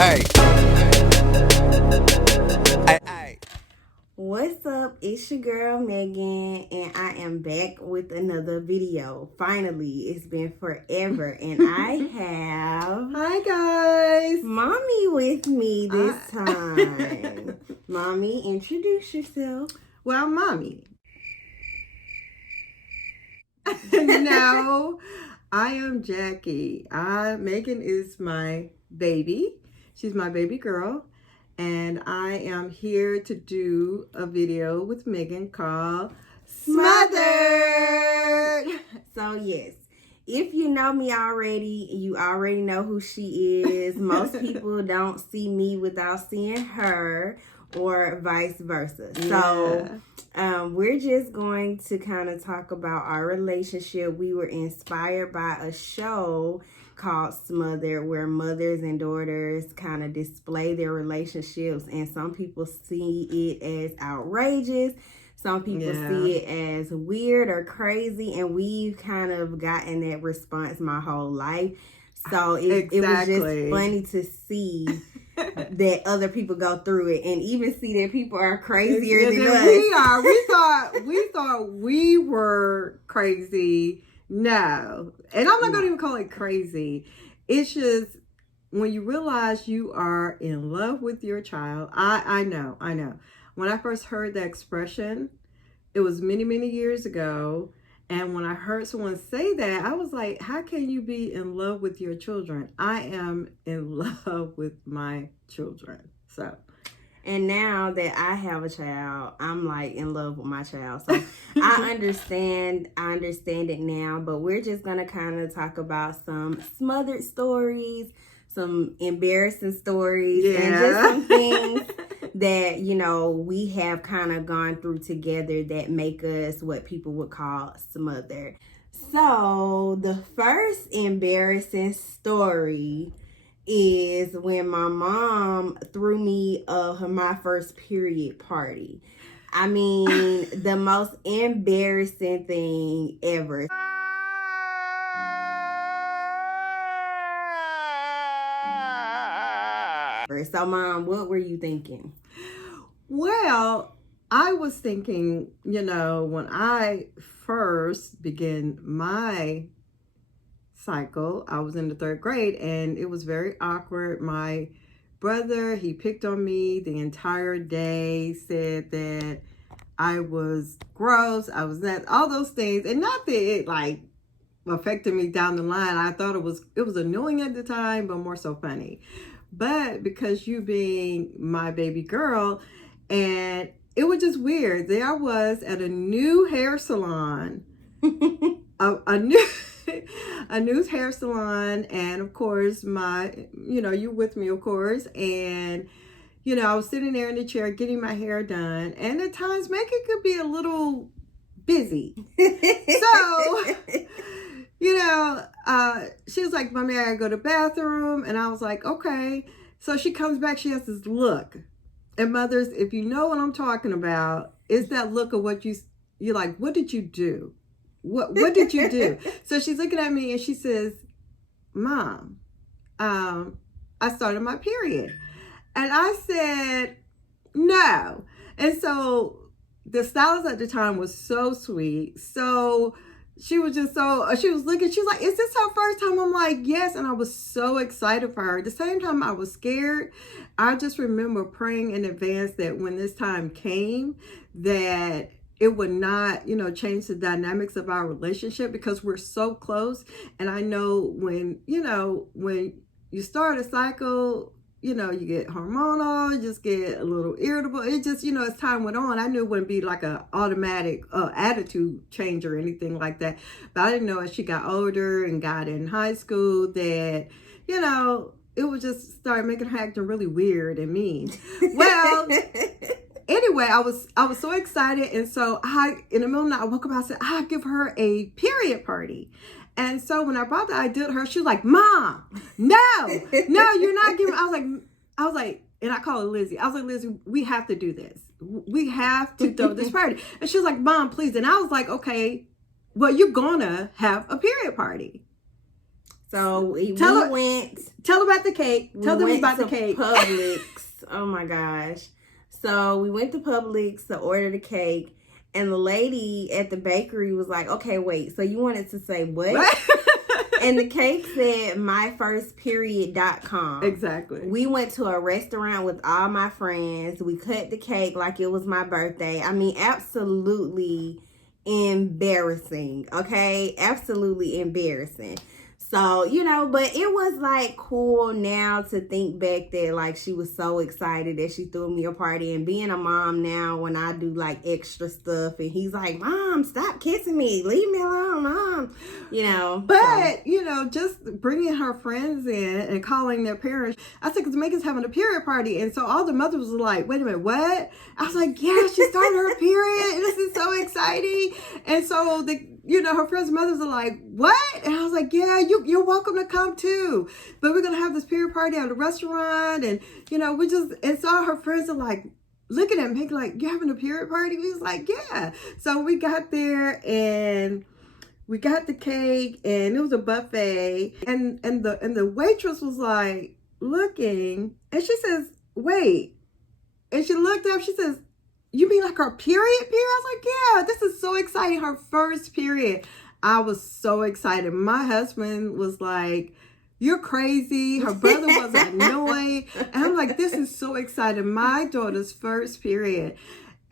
Hey. Hey. What's up? It's your girl Megan, and I am back with another video. Finally, it's been forever, and I have hi guys, Mommy with me this time. Mommy, introduce yourself. Well, Mommy. No, I am Jackie. Megan is my baby. She's my baby girl. And I am here to do a video with Megan called Smothered. So yes, if you know me already, you already know who she is. Most people don't see me without seeing her, or vice versa. Yeah. So we're just going to kind of talk about our relationship. We were inspired by a show called Smothered, where mothers and daughters kind of display their relationships, and some people see it as outrageous, some people see it as weird or crazy, and we've kind of gotten that response my whole life. So it was just funny to see that other people go through it, and even see that people are crazier than us. We are. We thought we were crazy. No. And I'm not going to even call it crazy. It's just when you realize you are in love with your child. I know. When I first heard that expression, it was many, many years ago. And when I heard someone say that, I was like, how can you be in love with your children? I am in love with my children. So. And now that I have a child, I'm like in love with my child. So I understand it now, but we're just going to kind of talk about some smothered stories, some embarrassing stories, and just some things that, you know, we have kind of gone through together that make us what people would call smothered. So the first embarrassing story is when my mom threw me my first period party. I mean, the most embarrassing thing ever. So, Mom, what were you thinking? Well, I was thinking, you know, when I first began my cycle, I was in the 3rd grade, and it was very awkward. My brother, he picked on me the entire day, said that I was gross, I was that, all those things, and not that it like affected me down the line. I thought it was annoying at the time, but more so funny. But because you being my baby girl, and it was just weird. There I was at a new hair salon, a new hair salon, and of course you with me, of course, and I was sitting there in the chair getting my hair done, and at times Megan could be a little busy. So she was like, Mommy, I gotta go to the bathroom, and I was like, okay. So she comes back, she has this look, and mothers, if you know what I'm talking about, it's that look of what you're like, what did you do? What did you do? So she's looking at me and she says, Mom, I started my period. And I said, no. And so the stylist at the time was so sweet. So she was looking, she was like, is this her first time? I'm like, yes. And I was so excited for her. At the same time, I was scared. I just remember praying in advance that when this time came, that it would not, change the dynamics of our relationship, because we're so close. And I know when you start a cycle, you get hormonal, you just get a little irritable. It just, as time went on, I knew it wouldn't be like an automatic attitude change or anything like that. But I didn't know as she got older and got in high school that, it would just start making her acting really weird and mean. Well, anyway, I was so excited. And so in the middle of the night, I woke up, I said, I'll give her a period party. And so when I brought the idea to her, she was like, Mom, no, you're not giving. I was like, and I call her Lizzie. I was like, Lizzie, we have to do this. We have to throw this party. And she was like, Mom, please. And I was like, okay, well, you're gonna have a period party. So we Tell went. Tell about the cake. Tell them about the to cake. Publix. Oh my gosh. So we went to Publix to order the cake. And the lady at the bakery was like, okay, wait. So you wanted to say what? And the cake said myfirstperiod.com. Exactly. We went to a restaurant with all my friends. We cut the cake like it was my birthday. I mean, absolutely embarrassing. Okay? Absolutely embarrassing. So, you know, but it was like cool now to think back that like she was so excited that she threw me a party, and being a mom now when I do like extra stuff and he's like, Mom, stop kissing me. Leave me alone, Mom. You know. But, you know, just bringing her friends in and calling their parents. I said, because Megan's having a period party. And so all the mothers were like, wait a minute, what? I was like, yeah, she started her period. This is so exciting. And so her friends' mothers are like, what? And I was like, yeah, you're welcome to come too. But we're going to have this period party at a restaurant. And, and so her friends are like, looking at me like, you're having a period party? We was like, yeah. So we got there and we got the cake and it was a buffet. And the waitress was like looking and she says, wait. And she looked up, she says, you mean like her period? I was like, yeah, this is so exciting. Her first period. I was so excited. My husband was like, you're crazy. Her brother was annoyed. And I'm like, this is so exciting. My daughter's first period.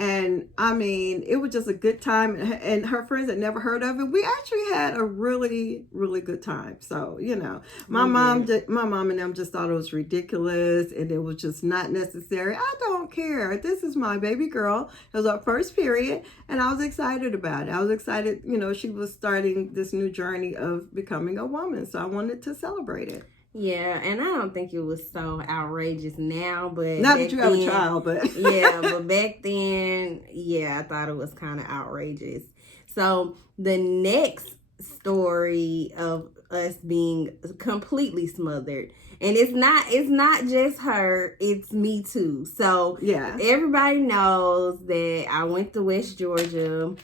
And I mean, it was just a good time. And her friends had never heard of it. We actually had a really, really good time. So, my mom and them just thought it was ridiculous and it was just not necessary. I don't care. This is my baby girl. It was our first period. And I was excited about it. I was excited, she was starting this new journey of becoming a woman. So I wanted to celebrate it. Yeah, and I don't think it was so outrageous now, but now that you have a child, but yeah, but back then, yeah, I thought it was kind of outrageous. So the next story of us being completely smothered, and it's not just her, it's me too. So yeah, everybody knows that I went to West Georgia,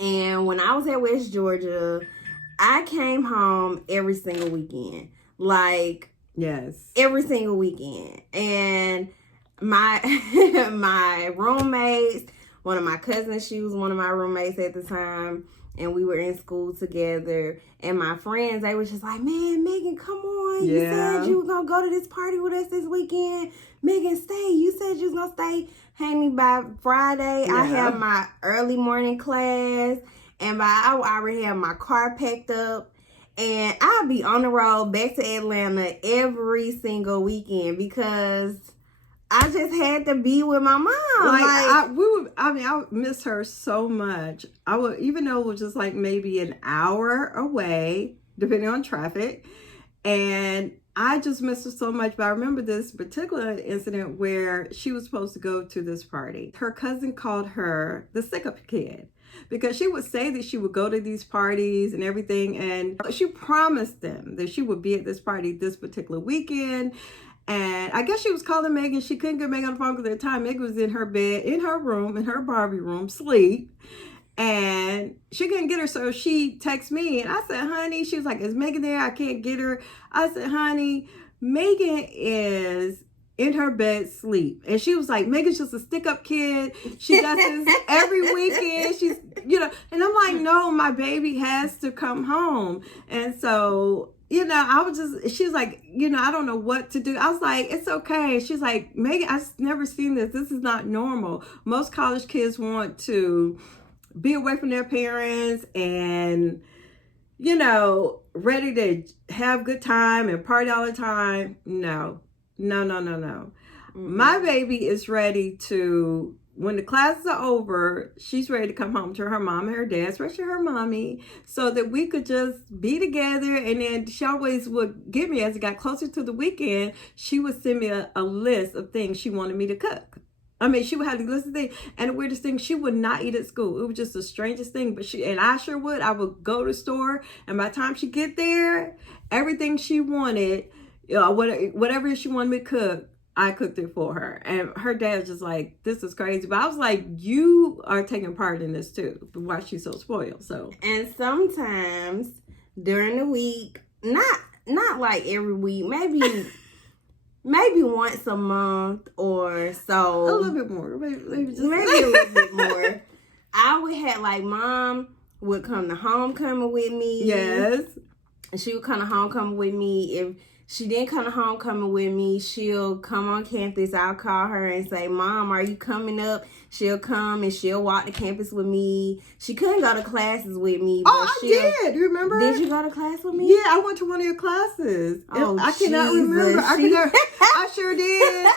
and when I was at West Georgia, I came home every single weekend. Like, yes, every single weekend. And my my roommates, one of my cousins, she was one of my roommates at the time, and we were in school together. And my friends, they were just like, man, Megan, come on. You said you were going to go to this party with us this weekend. Megan, stay. You said you was going to stay. Hang me by Friday. Yeah. I have my early morning class, and I already have my car packed up. And I'll be on the road back to Atlanta every single weekend because I just had to be with my mom. I miss her so much. I would, even though it was just like maybe an hour away, depending on traffic. And I just miss her so much. But I remember this particular incident where she was supposed to go to this party. Her cousin called her the sick-up kid, because she would say that she would go to these parties and everything, and she promised them that she would be at this party this particular weekend. And I guess she was calling Megan. She couldn't get Megan on the phone because at the time Megan was in her bed, in her room, in her Barbie room, sleep. And she couldn't get her, so she texted me, and I said, honey, she was like, is Megan there? I can't get her. I said, honey, Megan is in her bed sleep. And she was like, Megan's just a stick-up kid. She does this every weekend. She's, and I'm like, no, my baby has to come home. And so, she was like, I don't know what to do. I was like, it's okay. She's like, Megan, I've never seen this. This is not normal. Most college kids want to be away from their parents and, ready to have good time and party all the time. No. Mm-hmm. My baby is ready to, when the classes are over, she's ready to come home to her mom and her dad, especially her mommy, so that we could just be together. And then she always would give me, as it got closer to the weekend, she would send me a list of things she wanted me to cook. I mean, she would have the list of things. And the weirdest thing, she would not eat at school. It was just the strangest thing. But I sure would. I would go to the store, and by the time she get there, everything she wanted, whatever she wanted me to cook, I cooked it for her. And her dad was just like, this is crazy. But I was like, you are taking part in this too. Why she's so spoiled. So, and sometimes during the week, not like every week, maybe once a month or so. A little bit more, maybe just maybe a little bit more. I would have like mom would come to homecoming with me. Yes. And she would come to homecoming with me. If she didn't come to homecoming with me, she'll come on campus. I'll call her and say, Mom, are you coming up? She'll come and she'll walk the campus with me. She couldn't go to classes with me. But I did. You remember? Did you go to class with me? Yeah, I went to one of your classes. Oh, I cannot Jesus. remember. I sure did.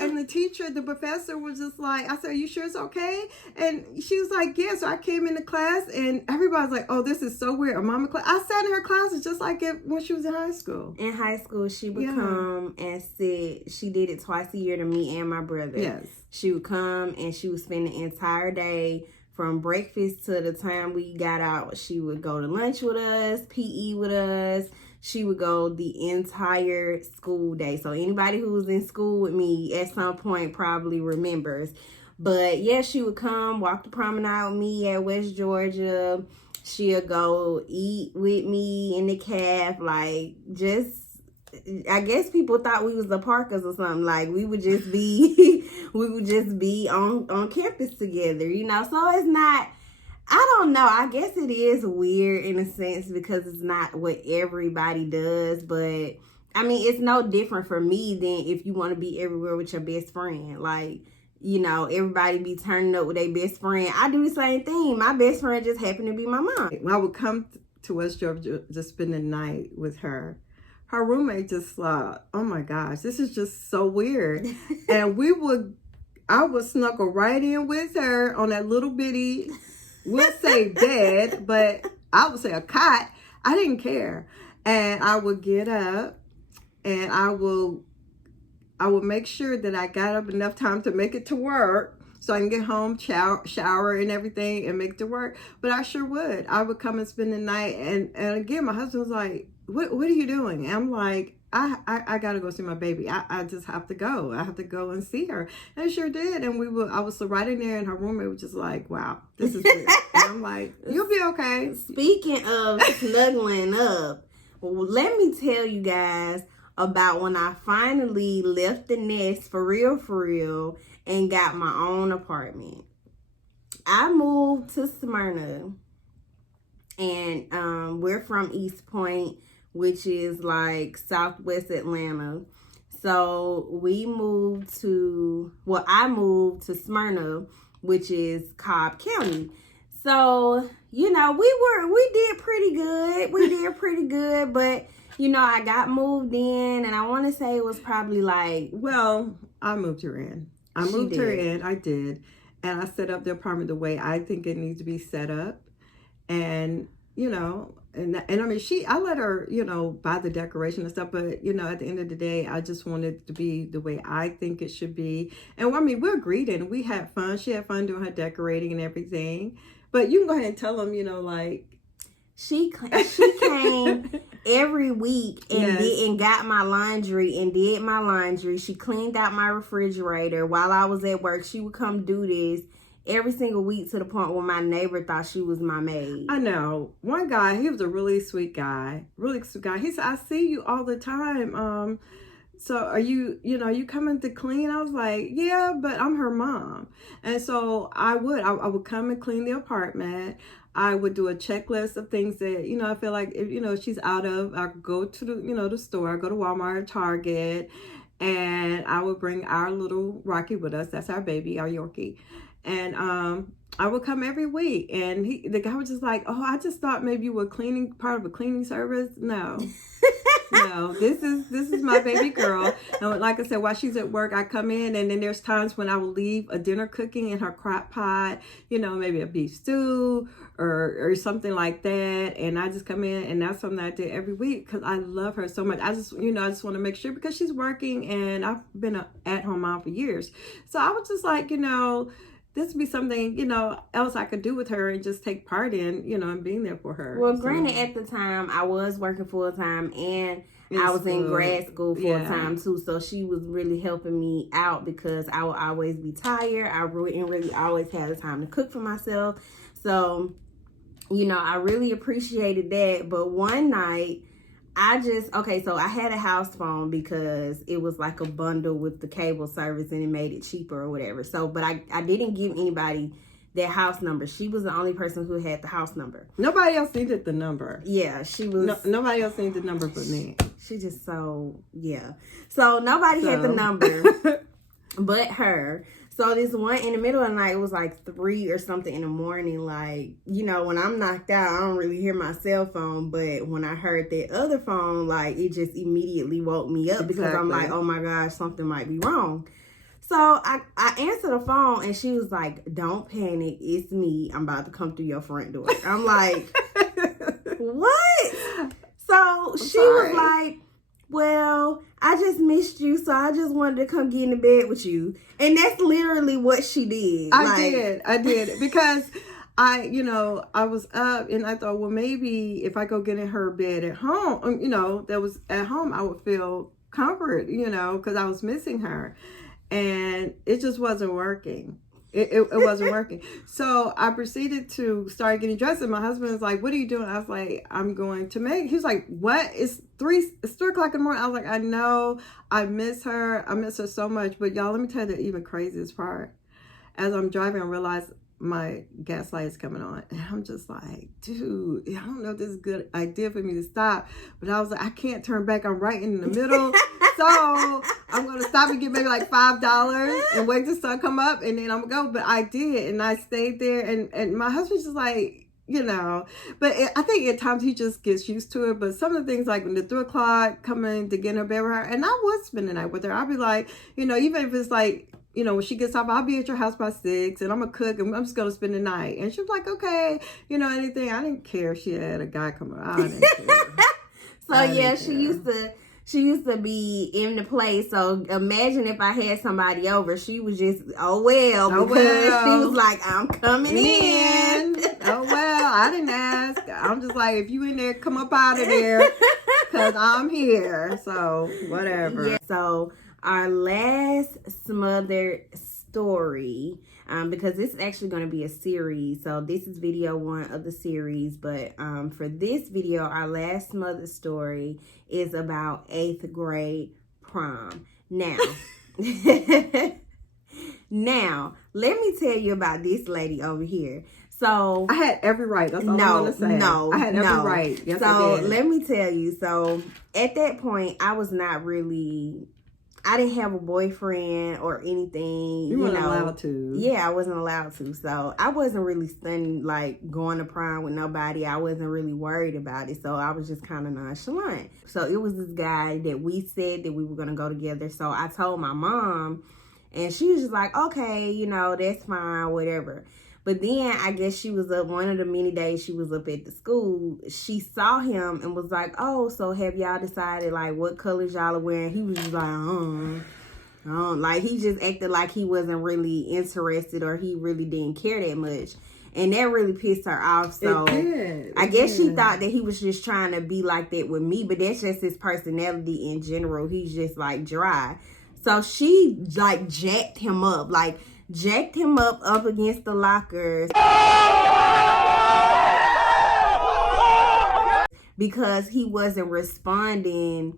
And the teacher, the professor was just like, I said, are you sure it's okay? And she was like, yeah. So I came into class and everybody's like, oh, this is so weird. A mama class. I sat in her classes just like it when she was in high school. In high school, she would come and sit. She did it twice a year to me and my brother. Yes. She would come and she would spend the entire day from breakfast to the time we got out. She would go to lunch with us, PE with us. She would go the entire school day. So anybody who was in school with me at some point probably remembers. But yeah, she would come, walk the promenade with me at West Georgia. She'll go eat with me in the caf. Like, just, I guess people thought we was the Parkers or something. Like, we would just be, on campus together, you know. So it's not, I don't know. I guess it is weird in a sense because it's not what everybody does. But, I mean, it's no different for me than if you want to be everywhere with your best friend. Like, you know, everybody be turning up with their best friend. I do the same thing. My best friend just happened to be my mom. When I would come to West Georgia to spend the night with her, her roommate just thought, oh my gosh, this is just so weird. And I would snuggle right in with her on that little bitty, we'll say bed, but I would say a cot. I didn't care. And I would get up and I would make sure that I got up enough time to make it to work so I can get home, shower and everything and make it to work. But I sure would. I would come and spend the night. And again, my husband was like, what are you doing? And I'm like, I got to go see my baby. I just have to go. I have to go and see her. And I sure did. And I was right in there and her roommate was just like, wow, this is weird. And I'm like, you'll be okay. Speaking of snuggling up, let me tell you guys about when I finally left the nest for real, and got my own apartment. I moved to Smyrna, and we're from East Point, which is like southwest Atlanta. So I moved to Smyrna, which is Cobb County. So, you know, we did pretty good. But, you know, I got moved in, and I want to say it was probably like... Well, I moved her in. I did. And I set up the apartment the way I think it needs to be set up. And, you know, and I mean, I let her, you know, buy the decoration and stuff. But, you know, at the end of the day, I just wanted it to be the way I think it should be. And, I mean, we agreed and we had fun. She had fun doing her decorating and everything. But you can go ahead and tell them, you know, like... She came every week and got my laundry and did my laundry. She cleaned out my refrigerator while I was at work. She would come do this every single week to the point where my neighbor thought she was my maid. I know. One guy, he was a really sweet guy. He said, I see you all the time. So are you coming to clean? I was like, yeah, but I'm her mom. And so I would come and clean the apartment. I would do a checklist of things that, you know, I feel like, if, you know, she's out of, I go to the, you know, the store, I go to Walmart, Target, and I would bring our little Rocky with us. That's our baby, our Yorkie. And I would come every week. And the guy was just like, oh, I just thought maybe you were part of a cleaning service. No. No, this is my baby girl. And like I said, while she's at work, I come in, and then there's times when I will leave a dinner cooking in her crock pot, you know, maybe a beef stew or something like that. And I just come in, and that's something I did every week because I love her so much. I just want to make sure because she's working, and I've been an at-home mom for years. So I was just like, you know, this would be something, you know, else I could do with her and just take part in, you know, and being there for her. Well, granted, at the time, I was working full-time and I was in grad school full-time, too. So she was really helping me out because I would always be tired. I really always had the time to cook for myself. So, you know, I really appreciated that. But one night, so I had a house phone because it was like a bundle with the cable service and it made it cheaper or whatever. So, but I didn't give anybody their house number. She was the only person who had the house number. Nobody else needed the number. Yeah, she was. Nobody else needed the number but me. She just so nobody had the number but her. So this one in the middle of the night, it was like 3 or something in the morning. Like, you know, when I'm knocked out, I don't really hear my cell phone. But when I heard that other phone, like, it just immediately woke me up because I'm like, oh my gosh, something might be wrong. So I answered the phone and she was like, don't panic. It's me. I'm about to come through your front door. I'm like, what? So she was like, well, I just missed you, so I just wanted to come get in bed with you. And that's literally what she did. I did. Because I was up and I thought, well, maybe if I go get in her bed at home, that was at home, I would feel comfort, because I was missing her. And it just wasn't working. It wasn't working. So I proceeded to start getting dressed. And my husband was like, what are you doing? I was like, I'm going to make. He was like, what? It's 3 o'clock in the morning. I was like, I know. I miss her. I miss her so much. But y'all, let me tell you the even craziest part. As I'm driving, I realized my gas light is coming on. And I'm just like, dude, I don't know if this is a good idea for me to stop. But I was like, I can't turn back. I'm right in the middle. So I'm going to stop and get maybe like $5 and wait till the sun come up. And then I'm going to go. But I did. And I stayed there. And my husband's just like, but I think at times he just gets used to it. But some of the things like when the 3 o'clock coming to get in her bed with her. And I would spend the night with her. I'd be like, even if it's like, when she gets off, I'll be at your house by 6 and I'm going to cook and I'm just going to spend the night. And she was like, okay, anything. I didn't care if she had a guy come around. I didn't care. She used to be in the place. So imagine if I had somebody over, she was just, she was like, I'm coming in. Oh, well, I didn't ask. I'm just like, if you in there, come up out of there because I'm here. So whatever. Yeah. So our last smothered story, because this is actually going to be a series. So this is video 1 of the series. But for this video, our last smothered story is about 8th grade prom. Now, let me tell you about this lady over here. So I had every right. That's all I'm going to say. I had every right. Yes, so let me tell you. So at that point, I was not really... I didn't have a boyfriend or anything. You weren't allowed to. Yeah, I wasn't allowed to. So I wasn't really studying, like, going to prom with nobody. I wasn't really worried about it. So I was just kind of nonchalant. So it was this guy that we said that we were going to go together. So I told my mom, and she was just like, okay, that's fine, whatever. But then I guess she was up one of the many days she was up at the school. She saw him and was like, oh, so have y'all decided like what colors y'all are wearing? He was just like, like he just acted like he wasn't really interested or he really didn't care that much. And that really pissed her off. So I guess she thought that he was just trying to be like that with me, but that's just his personality in general. He's just like dry. So she like jacked him up against the lockers because he wasn't responding.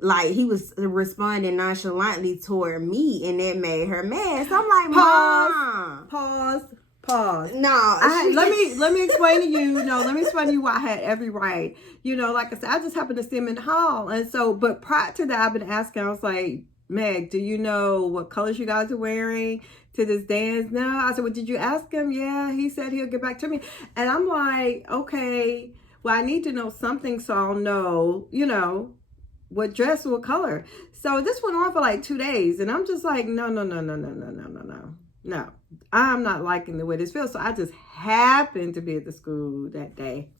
Like, he was responding nonchalantly toward me, and that made her mad. So I'm like, Mom. Pause. No. Let me explain to you. No, let me explain to you why I had every right. Like I said, I just happened to see him in the hall. And so, but prior to that, I've been asking, I was like, Meg, do you know what colors you guys are wearing to this dance? No. I said, well, did you ask him? Yeah, he said he'll get back to me. And I'm like, okay, well, I need to know something so I'll know, what dress, what color. So this went on for like 2 days. And I'm just like, no. I'm not liking the way this feels. So I just happened to be at the school that day.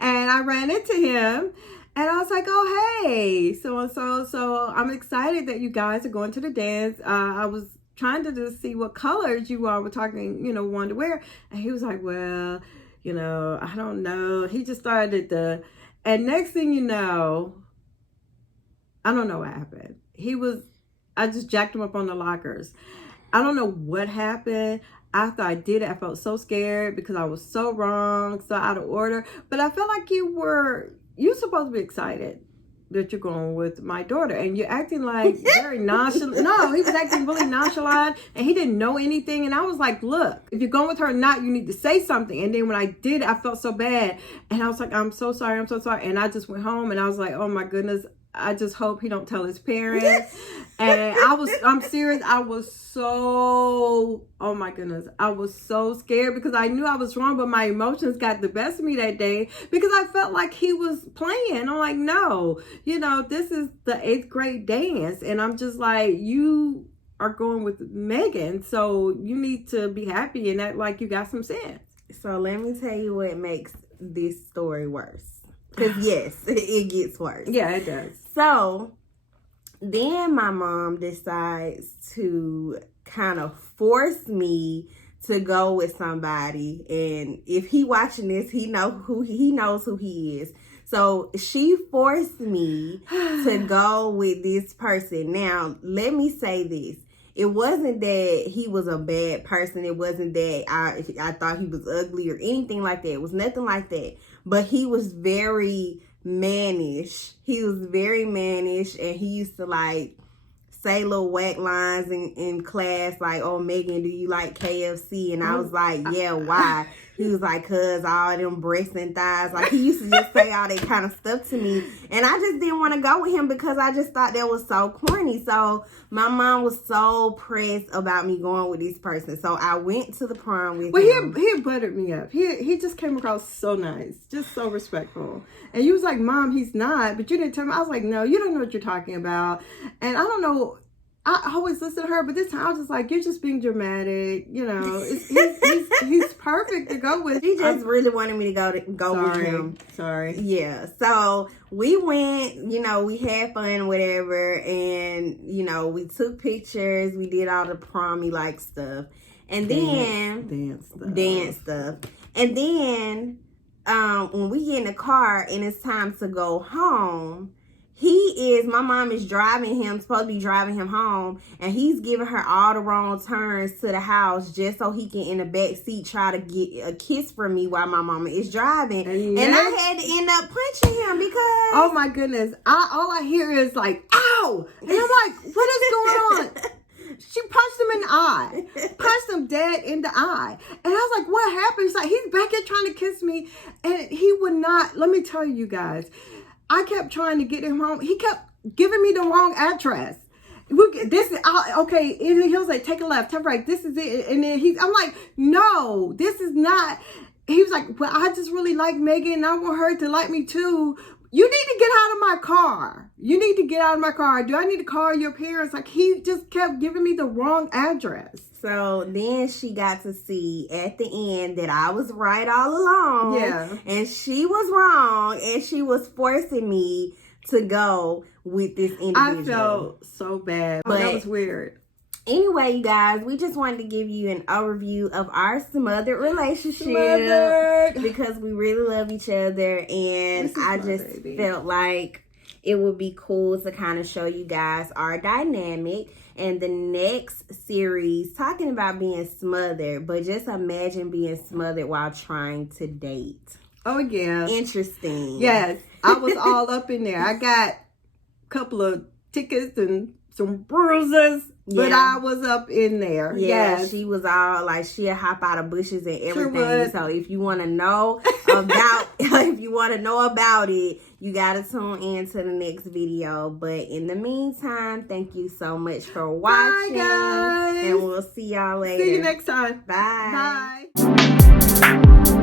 And I ran into him. And I was like, oh, hey, so-and-so. So I'm excited that you guys are going to the dance. I was trying to just see what colors you all were talking, wanted to wear. And he was like, well, I don't know. He just started and next thing you know, I don't know what happened. I just jacked him up on the lockers. I don't know what happened. After I did it, I felt so scared because I was so wrong, so out of order. But I felt like you were you're supposed to be excited that you're going with my daughter, and you're acting like very nonchalant. No, he was acting really nonchalant, and he didn't know anything. And I was like, look, if you're going with her or not, you need to say something. And then when I did, I felt so bad, and I was like, I'm so sorry, and I just went home, and I was like, oh my goodness, I just hope he don't tell his parents. And I'm serious, I was so, oh my goodness, I was so scared because I knew I was wrong, but my emotions got the best of me that day because I felt like he was playing. I'm like, no, this is the 8th grade dance. And I'm just like, you are going with Megan, so you need to be happy and act like you got some sense. So let me tell you what makes this story worse. Because yes, it gets worse. Yeah, it does. So then my mom decides to kind of force me to go with somebody. And if he watching this, he knows who he is. So she forced me to go with this person. Now, let me say this. It wasn't that he was a bad person. It wasn't that I thought he was ugly or anything like that. It was nothing like that. But he was very mannish. He was very mannish, and he used to like say little whack lines in class like, oh, Megan, do you like KFC? And I was like, yeah, why? He was like, cause all them breasts and thighs. Like, he used to just say all that kind of stuff to me. And I just didn't want to go with him because I just thought that was so corny. So my mom was so pressed about me going with this person. So I went to the prom with him. He buttered me up. He just came across so nice. Just so respectful. And you was like, Mom, he's not. But you didn't tell me. I was like, no, you don't know what you're talking about. And I don't know. I always listen to her, but this time I was just like, you're just being dramatic. He's perfect to go with. She just really wanted me to go with him. Sorry. Yeah. So we went, we had fun, whatever. And, we took pictures. We did all the prom-y like stuff. And then dance stuff. And then when we get in the car and it's time to go home, my mom is supposed to be driving him home, and he's giving her all the wrong turns to the house just so he can, in the back seat, try to get a kiss from me while my mama is driving. And I had to end up punching him because... Oh my goodness. All I hear is like, ow! And I'm like, what is going on? She punched him in the eye. Punched him dead in the eye. And I was like, what happened? She's like, he's back here trying to kiss me. And he would not. Let me tell you guys. I kept trying to get him home. He kept giving me the wrong address. Okay. And he was like, take a left, take a right. This is it. And then I'm like, no, this is not. He was like, well, I just really like Megan and I want her to like me too. You need to get out of my car. You need to get out of my car. Do I need to call your parents? Like, he just kept giving me the wrong address. So then she got to see at the end that I was right all along. Yeah. And she was wrong. And she was forcing me to go with this individual. I felt so bad. But that was weird. Anyway, you guys, we just wanted to give you an overview of our smothered relationship. Because we really love each other. And I just felt like it would be cool to kind of show you guys our dynamic. And the next series, talking about being smothered, but just imagine being smothered while trying to date. Oh, yeah. Interesting. Yes, I was all up in there. I got a couple of tickets and some bruises, but I was up in there. Yeah, yes. She was all like, she'll hop out of bushes and everything. So if you want to know about, it, you got to tune in to the next video. But in the meantime, thank you so much for watching. Bye, guys. And we'll see y'all later. See you next time. Bye. Bye.